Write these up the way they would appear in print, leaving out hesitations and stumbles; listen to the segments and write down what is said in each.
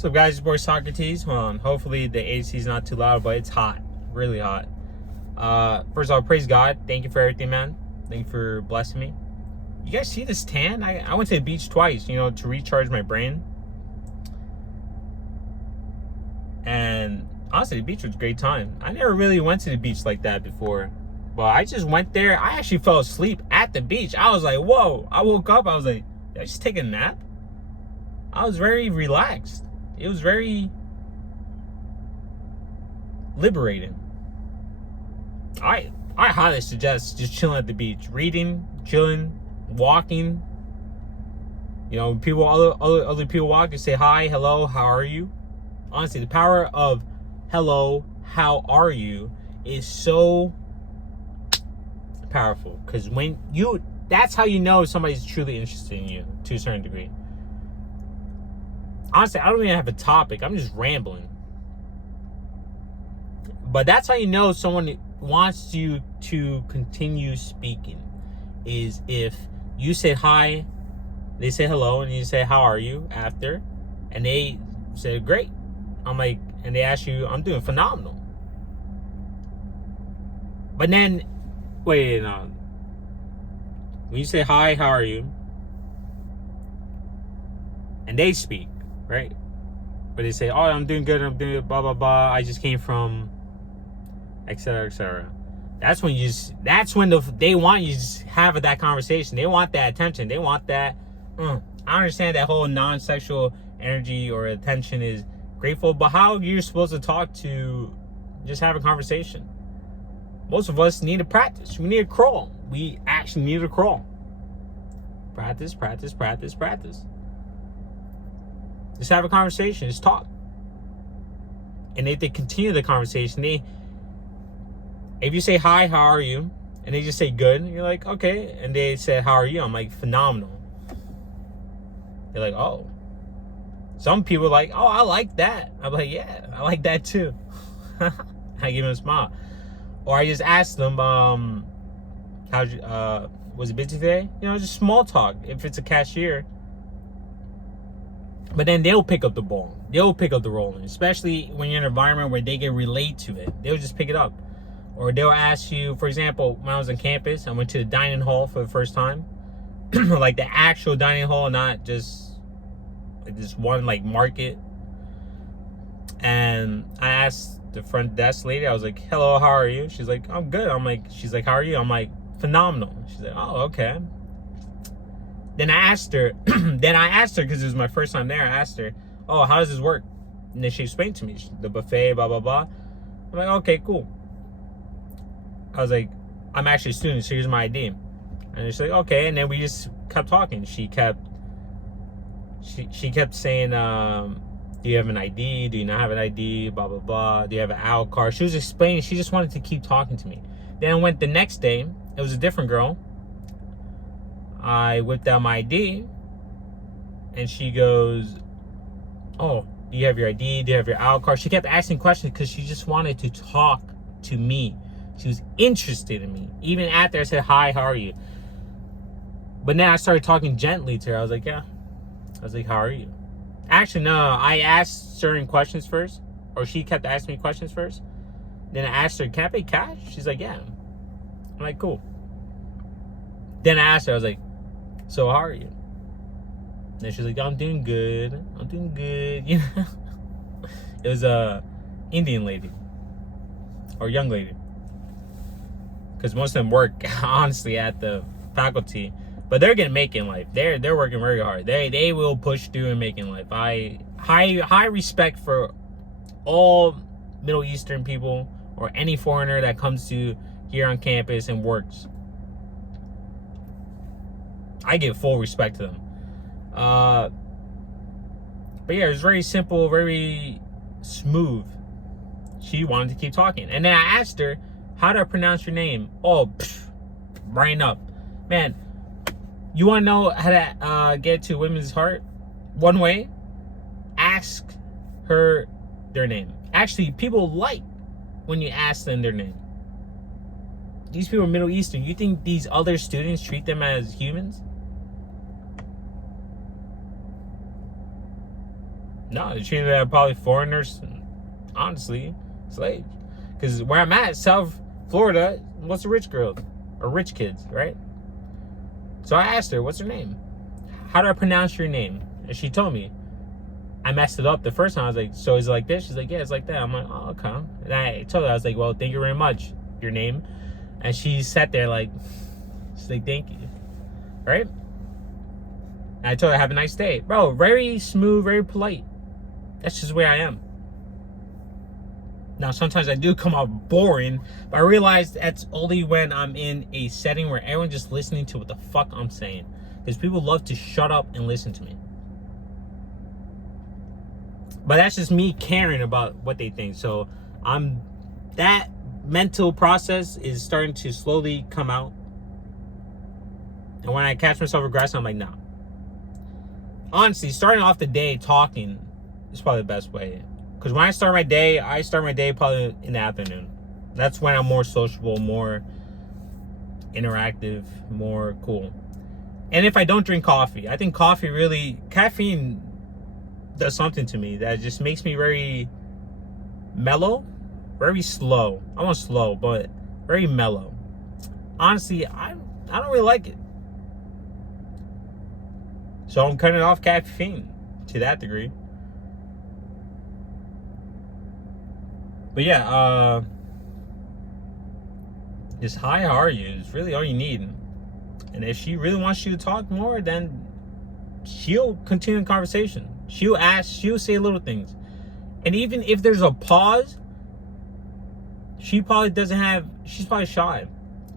What's up, guys? It's your boy Socrates. Hopefully the AC is not too loud, but it's hot, really hot. First of all, praise God. Thank you for everything, man. Thank you for blessing me. You guys see this tan? I went to the beach twice, to recharge my brain. And honestly, the beach was a great time. I never really went to the beach like that before, but I just went there. I actually fell asleep at the beach. I was like, whoa. I woke up. I was like, did I just take a nap? I was very relaxed. It was very liberating. I highly suggest just chilling at the beach, reading, chilling, walking. People, other people walk, you say hi, hello, how are you? Honestly, the power of hello, how are you is so powerful, because that's how you know somebody's truly interested in you to a certain degree. Honestly, I don't even have a topic. I'm just rambling. But that's how you know someone wants you to continue speaking, is if you say hi, they say hello, and you say, how are you after? And they say, great. I'm like, and they ask you, I'm doing phenomenal. But then, wait, when you say hi, how are you? And they speak, right? But they say, oh, I'm doing good, I'm doing blah, blah, blah. I just came from, etc., etc. That's when they want you to have that conversation. They want that attention. They want that. I understand that whole non-sexual energy or attention is grateful, but how you're supposed to talk to just have a conversation? Most of us need to practice. We need to crawl. We actually need to crawl. Practice, practice, practice, practice. Just have a conversation. Just talk. And if they continue the conversation, if you say hi, how are you? And they just say good, and you're like, okay. And they say, how are you? I'm like, phenomenal. They're like, oh. Some people are like, oh, I like that. I'm like, yeah, I like that too. I give them a smile. Or I just ask them, was it busy today? Just small talk. If it's a cashier. But then they'll pick up the ball. They'll pick up the rolling, especially when you're in an environment where they can relate to it. They'll just pick it up. Or they'll ask you, for example, when I was on campus, I went to the dining hall for the first time. Like the actual dining hall, not just like this one like market. And I asked the front desk lady, I was like, hello, how are you? She's like, I'm good. She's like, how are you? I'm like, phenomenal. She's like, oh, okay. Then I asked her, because it was my first time there, I asked her, oh, how does this work? And then she explained to me, the buffet, blah, blah, blah. I'm like, okay, cool. I was like, I'm actually a student, so here's my ID. And she's like, okay. And then we just kept talking. She kept saying, do you have an ID? Do you not have an ID? Blah, blah, blah. Do you have an OWL card? She was explaining. She just wanted to keep talking to me. Then I went the next day. It was a different girl. I whipped out my ID. And she goes, oh, do you have your ID? Do you have your OWL card? She kept asking questions because she just wanted to talk to me. She was interested in me. Even after I said, hi, how are you? But then I started talking gently to her. I was like, yeah. I was like, how are you? Actually, no. I asked certain questions first. Or she kept asking me questions first. Then I asked her, can I pay cash? She's like, yeah. I'm like, cool. Then I asked her, I was like, so how are you? And she's like, I'm doing good. I'm doing good. It was a Indian lady. Or young lady. Because most of them work, honestly, at the faculty. But they're going to make it in life. They're working very hard. They will push through and make it in life. High respect for all Middle Eastern people or any foreigner that comes to here on campus and works. I give full respect to them. But yeah, it was very simple, very smooth. She wanted to keep talking. And then I asked her, how do I pronounce your name? Oh, brain up. Man, you want to know how to get to women's heart? One way, ask her their name. Actually, people like when you ask them their name. These people are Middle Eastern. You think these other students treat them as humans? No, they treated them probably foreigners, honestly, slaves. Because where I'm at, South Florida, what's a rich girl? Or rich kids, right? So I asked her, what's her name? How do I pronounce your name? And she told me. I messed it up the first time. I was like, so is it like this? She's like, yeah, it's like that. I'm like, oh, okay. And I told her, I was like, well, thank you very much. Your name. And she sat there like, she's like, thank you. Right? And I told her, have a nice day. Bro, very smooth, very polite. That's just where I am. Now, sometimes I do come off boring, but I realize that's only when I'm in a setting where everyone's just listening to what the fuck I'm saying. Because people love to shut up and listen to me. But that's just me caring about what they think. So that mental process is starting to slowly come out. And when I catch myself regressing, I'm like, nah. Honestly, starting off the day talking is probably the best way. Because when I start my day probably in the afternoon. That's when I'm more sociable, more interactive, more cool. And if I don't drink coffee, I think caffeine does something to me that just makes me very mellow, very slow. I want slow, but very mellow. Honestly, I don't really like it. So I'm cutting off caffeine to that degree. But yeah, just hi, how are you? Is really all you need. And if she really wants you to talk more, then she'll continue the conversation. She'll ask, she'll say little things. And even if there's a pause, she's probably shy.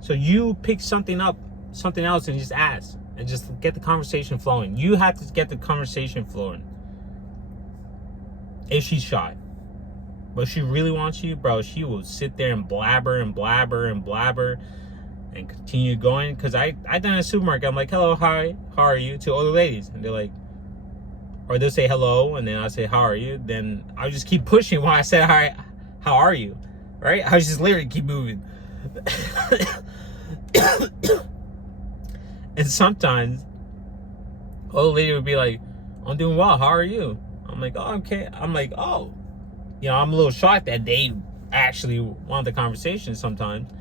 So you pick something else, and just ask. And just get the conversation flowing. You have to get the conversation flowing. If she's shy. But if she really wants you, bro, she will sit there and blabber and blabber and blabber and continue going. Because I done in a supermarket, I'm like, hello, hi, how are you? To older ladies. And they're like, or they'll say hello, and then I'll say, how are you? Then I'll just keep pushing when I say, hi, how are you? Right? I'll just literally keep moving. And sometimes, old lady would be like, I'm doing well, how are you? I'm like, oh, okay. I'm like, oh. You know, I'm a little shocked that they actually want the conversation sometimes.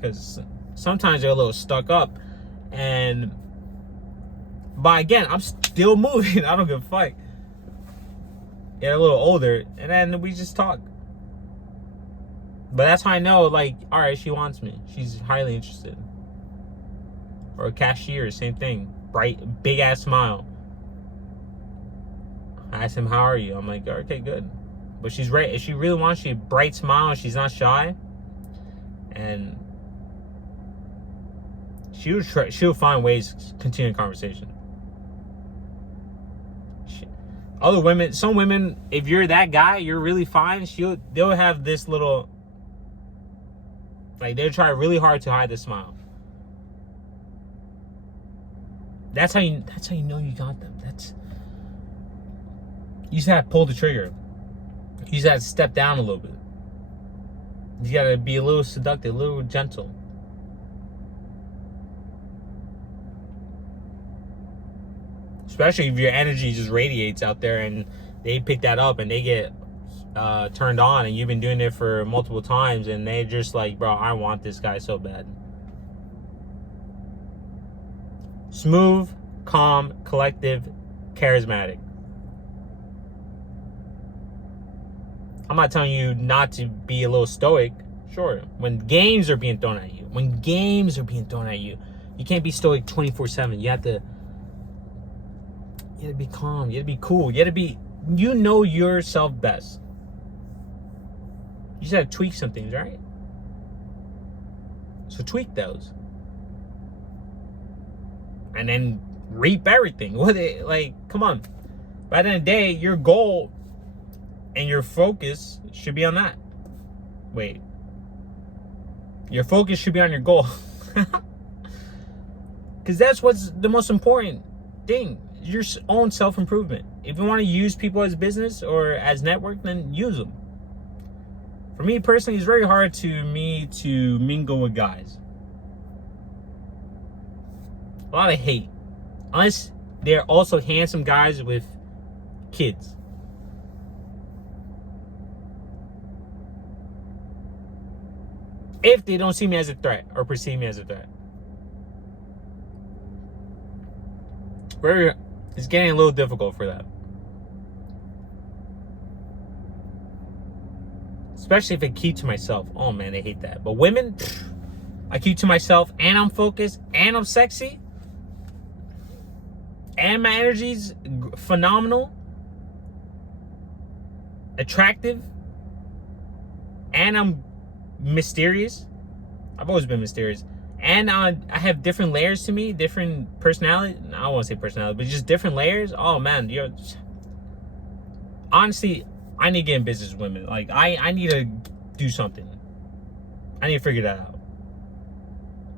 Because sometimes they're a little stuck up. But again, I'm still moving. I don't give a fuck. Get a little older, and then we just talk. But that's how I know, like, all right, she wants me. She's highly interested. Or a cashier, same thing. Bright, big ass smile. I asked him, how are you? I'm like, okay, good. But she's right. If she really wants you, bright smile, she's not shy. And she'll find ways to continue the conversation. Other women, some women, if you're that guy, you're really fine. They'll have this little, like, they'll try really hard to hide the smile. That's how you know you got them. You just have to pull the trigger. You just have to step down a little bit. You gotta be a little seductive, a little gentle. Especially if your energy just radiates out there and they pick that up and they get turned on, and you've been doing it for multiple times, and they're just like, bro, I want this guy so bad. Smooth, calm, collective, charismatic. I'm not telling you not to be a little stoic. Sure, when games are being thrown at you, you can't be stoic 24/7. You have to be calm. You have to be cool. You know yourself best. You just have to tweak some things, right? So tweak those. And then reap everything. Come on. By the end of the day, your goal and your focus should be on that. Wait. Your focus should be on your goal. Because that's what's the most important thing. Your own self-improvement. If you want to use people as business or as network, then use them. For me personally, it's very hard to mingle with guys. A lot of hate. Unless they're also handsome guys with kids. If they don't see me as a threat or perceive me as a threat. It's getting a little difficult for that. Especially if I keep to myself. Oh man, they hate that. But women, I keep to myself and I'm focused and I'm sexy. And my energy's phenomenal. Attractive. And I'm mysterious. I've always been mysterious. And I have different layers to me, different personality. I don't want to say personality, but just different layers. Oh man, honestly, I need to get in business with women. Like I need to do something. I need to figure that out.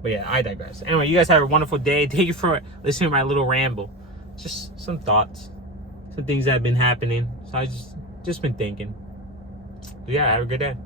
But yeah, I digress. Anyway, you guys have a wonderful day. Thank you for listening to my little ramble. Just some thoughts, some things that have been happening. So I just been thinking. But yeah, have a good day.